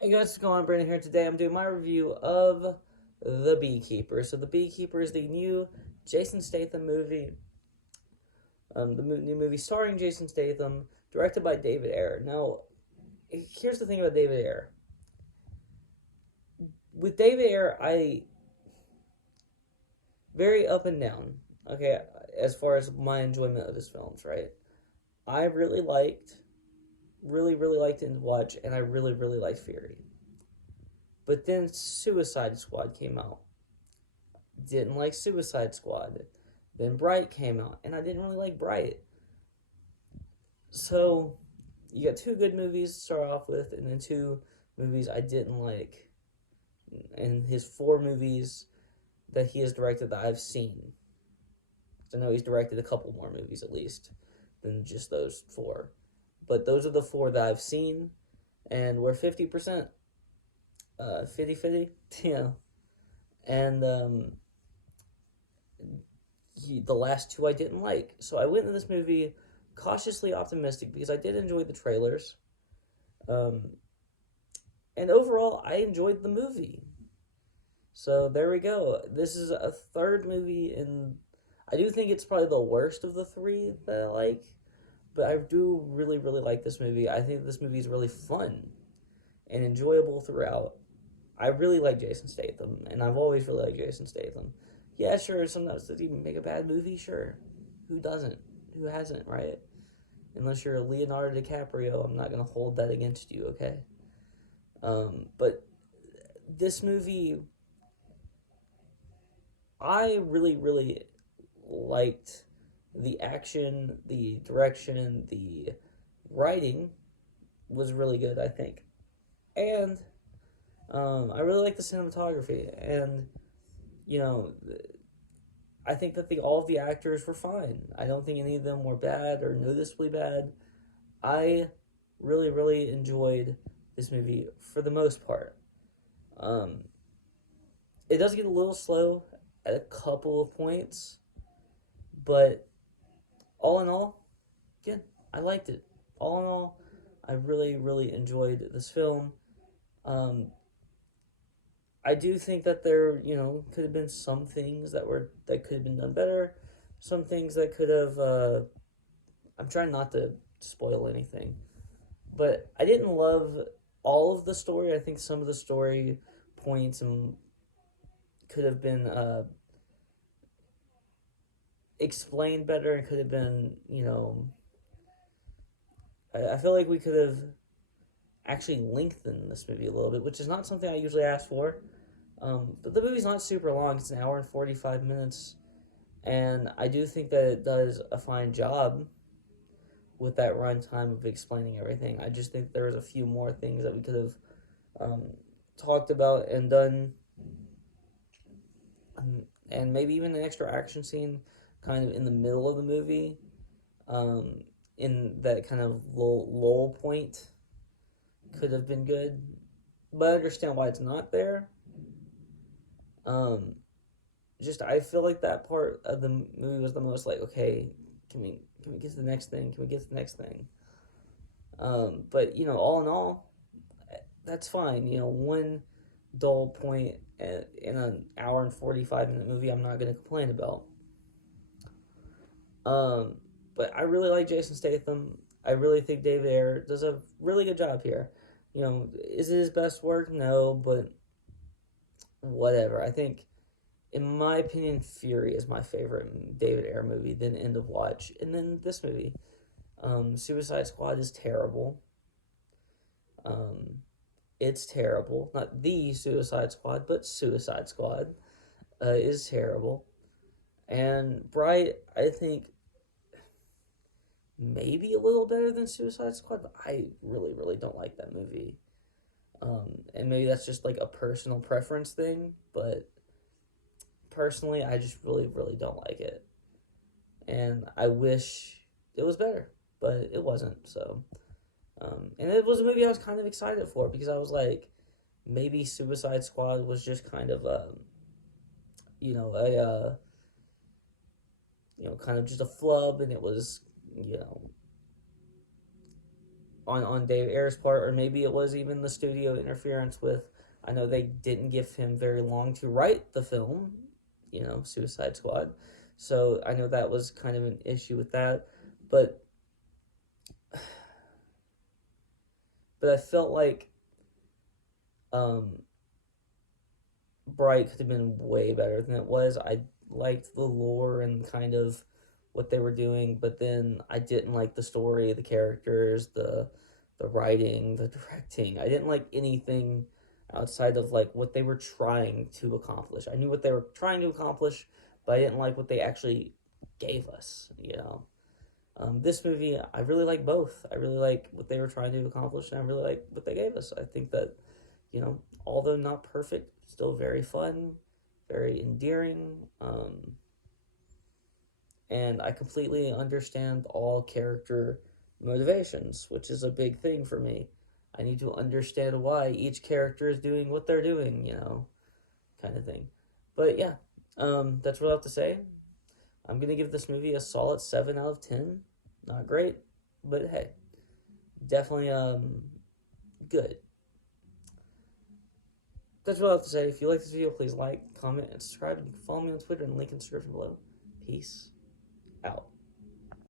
Hey guys, what's going on? Brandon here. Today I'm doing my review of The Beekeeper. So, The Beekeeper is the new Jason Statham movie, the new movie starring Jason Statham, directed by David Ayer. Now, here's the thing about David Ayer. With David Ayer, I very up and down. Okay, as far as my enjoyment of his films, right? I really liked End Watch, and I really liked Fury. But then Suicide Squad came out. Didn't like Suicide Squad. Then Bright came out, and I didn't really like Bright. So you got two good movies to start off with, and then two movies I didn't like, and his four movies that he has directed that I've seen. So I know he's directed a couple more movies at least than just those four, but those are the four that I've seen, and we're 50%, 50-50, yeah. And the last two I didn't like. So I went into this movie cautiously optimistic because I did enjoy the trailers. Um, and overall, I enjoyed the movie. So there we go. This is a third movie, and I do think it's probably the worst of the three that I like. But I do really like this movie. I think this movie is really fun and enjoyable throughout. I really like Jason Statham, and I've always really liked Jason Statham. Yeah, sure, sometimes does he make a bad movie? Sure. Who doesn't? Who hasn't, right? Unless you're Leonardo DiCaprio, I'm not going to hold that against you, okay? But this movie, I really liked the action, the direction, the writing was really good, I think. And I really like the cinematography. And, you know, I think that all of the actors were fine. I don't think any of them were bad or noticeably bad. I really enjoyed this movie for the most part. Um, it does get a little slow at a couple of points, but all in all, yeah, I liked it. All in all, I really enjoyed this film. Um, I do think that there, could have been some things that could have been done better. Some things that could have. I'm trying not to spoil anything, but I didn't love all of the story. I think some of the story points and could have been explained better and could have been, I feel like we could have actually lengthened this movie a little bit, which is not something I usually ask for. But the movie's not super long, it's an hour and 45 minutes, and I do think that it does a fine job with that runtime of explaining everything. I just think there was a few more things that we could have um, talked about and done, and maybe even an extra action scene kind of in the middle of the movie, um, in that kind of lull point could have been good, but I understand why it's not there. Um, just I feel like that part of the movie was the most like, okay, can we get to the next thing? Can we get to the next thing? But all in all, that's fine. One dull point in an hour and 45 minute movie, I'm not gonna complain about. Um, but I really like Jason Statham. I really think David Ayer does a really good job here. Is it his best work? No, but whatever. I think, in my opinion, Fury is my favorite David Ayer movie. Then End of Watch, and then this movie. Suicide Squad is terrible. Um, it's terrible. Not the Suicide Squad, but Suicide Squad is terrible. And Bright, I think, maybe a little better than Suicide Squad, but I really don't like that movie. And maybe that's just like a personal preference thing, but personally, I just really don't like it. And I wish it was better, but it wasn't. So, and it was a movie I was kind of excited for because I was like, maybe Suicide Squad was just kind of a kind of just a flub, and it was, you know, on Dave Ayer's part, or maybe it was even the studio interference with. I know they didn't give him very long to write the film, Suicide Squad. So I know that was kind of an issue with that, but I felt like um, Bright could have been way better than it was. I liked the lore and kind of what they were doing, but then I didn't like the story, the characters, the writing, the directing. I didn't like anything outside of like what they were trying to accomplish. I knew what they were trying to accomplish, but I didn't like what they actually gave us. This movie, I really like both. I really like what they were trying to accomplish, and I really like what they gave us. I think that, although not perfect, still very fun, very endearing. And I completely understand all character motivations, which is a big thing for me. I need to understand why each character is doing what they're doing, kind of thing. But yeah, that's what I have to say. I'm gonna give this movie a solid 7 out of 10. Not great, but hey, definitely good. That's what I have to say. If you like this video, please like, comment, and subscribe. And you can follow me on Twitter and link in the description below. Peace out.